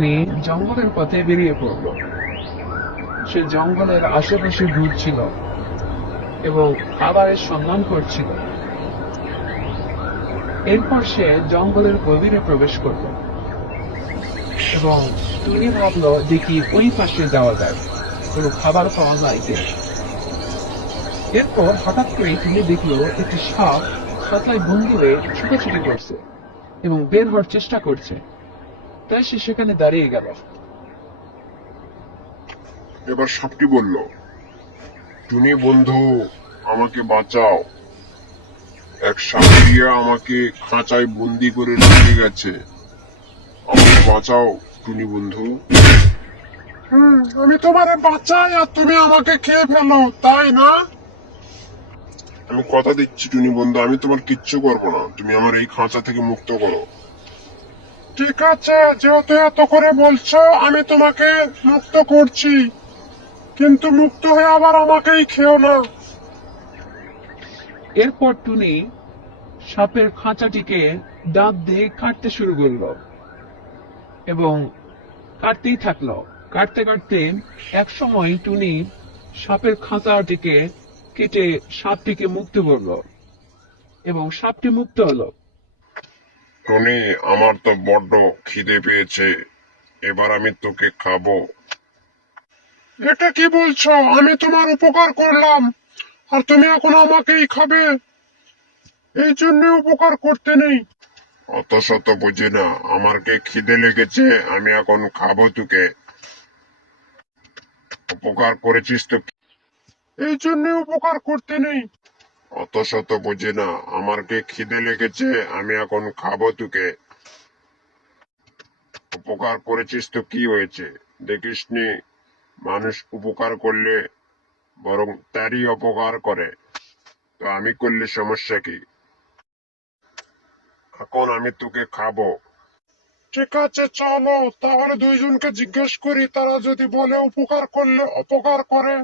টুনি জঙ্গলের পথে বেরিয়ে পড়ল। সে জঙ্গলের আশেপাশে ঘুরছিল এবং খাবারের সন্ধান করছিল। এরপর সে জঙ্গলের গভীরে প্রবেশ করল এবং টুনি ভাবলো দেখি ওই পাশে যাওয়া যায়, কোনো খাবার পাওয়া যায় কিনা। এরপর হঠাৎ করে টুনি দেখলো একটি সাপ খাঁচায় বন্দি হয়ে ছুটাছুটি করছে এবং বের হওয়ার চেষ্টা করছে। তাই সে সেখানে দাঁড়িয়ে গেল। এবার সাপটি বলল, টুনি বন্ধু, আমাকে বাঁচাও। এক সাপিয়া আমাকে খাঁচায় বন্দি করে রেখে গেছে। আমাকে বাঁচাও টুনি বন্ধু। আমি তোমারে বাঁচাই আর তুমি আমাকে খেয়ে ফেলো, তাই না? আমি কথা দিচ্ছি টুনি বন্ধু, আমি তোমার কিচ্ছু করবো না, তুমি আমার এই খাঁচা থেকে মুক্ত করো। ঠিক আছে, যেহেতু এত করে বলছো, আমি তোমাকে মুক্ত করছি, কিন্তু মুক্ত হয়ে আবার আমাকেই খেও না। এরপর টুনি সাপের খাঁচাটিকে দাঁত দিয়ে কাটতে শুরু করলো এবং কাটতেই থাকলো। কাটতে কাটতে এক সময় টুনি সাপের খাঁচাটিকে কেটে সাপটিকে মুক্ত করলো এবং সাপটি মুক্ত হলো। টনি, আমার তো বড্ড খিদে পেয়েছে, এবার আমি তোকে খাবো। এটা কি বলছো? আমি তোমার উপকার করলাম আর তুমি এখন আমাকেই খাবে? এই জন্য উপকার করতে নেই। অত শত বুঝি না, আমার কে খিদে লেগেছে, আমি এখন খাবো তোকে। উপকার করেছিস তো, এই জন্য উপকার করতে নেই। অত শত বুঝি না, আমার কে খিদে লেগেছে, আমি এখন খাবো তোকে। উপকার করেছিস তো কি হয়েছে, দেখিসনি মানুষ উপকার করলে বরং তারই অপকার করে, তো আমি করলে সমস্যা কি? এখন আমি তোকে খাবো। ঠিক আছে, চলো তাহলে দুইজনকে জিজ্ঞেস করি, তারা যদি বলে উপকার করলে অপকার করে,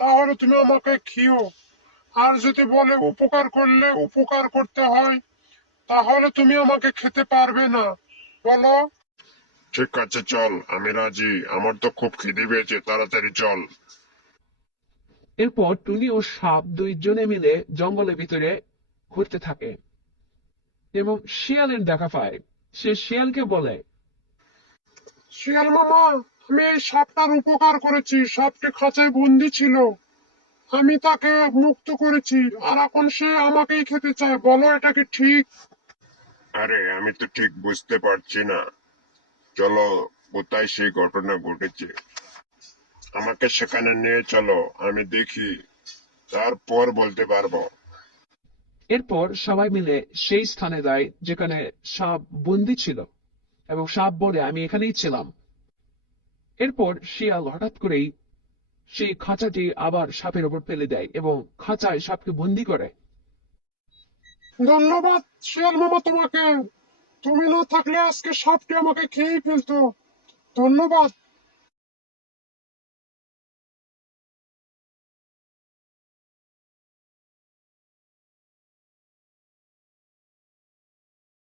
তাহলে তুমি আমাকে খেও। আর যদি বলে উপকার করলে উপকার করতে হয়, তাহলে তুমি আমাকে খেতে পারবে না, বলো। ঠিক আছে, চল, আমি রাজি, আমার তো খুব খিদে পেয়েছে, তাড়াতাড়ি চল। এরপর টুনি ও সাপ দুইজনে মিলে জঙ্গলের ভিতরে ঘুরতে থাকে এবং শিয়ালের দেখা পায়। সে শিয়ালকে বলে, শিয়াল মামা, আমি এই সাপটার উপকার করেছি, সাপটি খাঁচায় বন্দি ছিল, আমি তাকে মুক্ত করেছি, আর এখন সে আমাকেই খেতে চায়, বলো এটা কি ঠিক? আরে আমি তো ঠিক বুঝতে পারছি না, চলো, কোথায় সেই ঘটনা ঘটেছে আমাকে সেখানে নিয়ে চলো, আমি দেখি, তারপর বলতে পারবো। এরপর সবাই মিলে সেই স্থানে যায় যেখানে সাপ বন্দি ছিল এবং সাপ বলে, আমি এখানেই ছিলাম। এরপর শিয়াল হঠাৎ করেই সেই খাঁচাটি আবার সাপের ওপর ফেলে দেয় এবং খাঁচায় সাপকে বন্দি করে। ধন্যবাদ শিয়াল মামা তোমাকে, তুমি না থাকলে আজকে সাপটি আমাকে খেয়েই ফেলতো। ধন্যবাদ।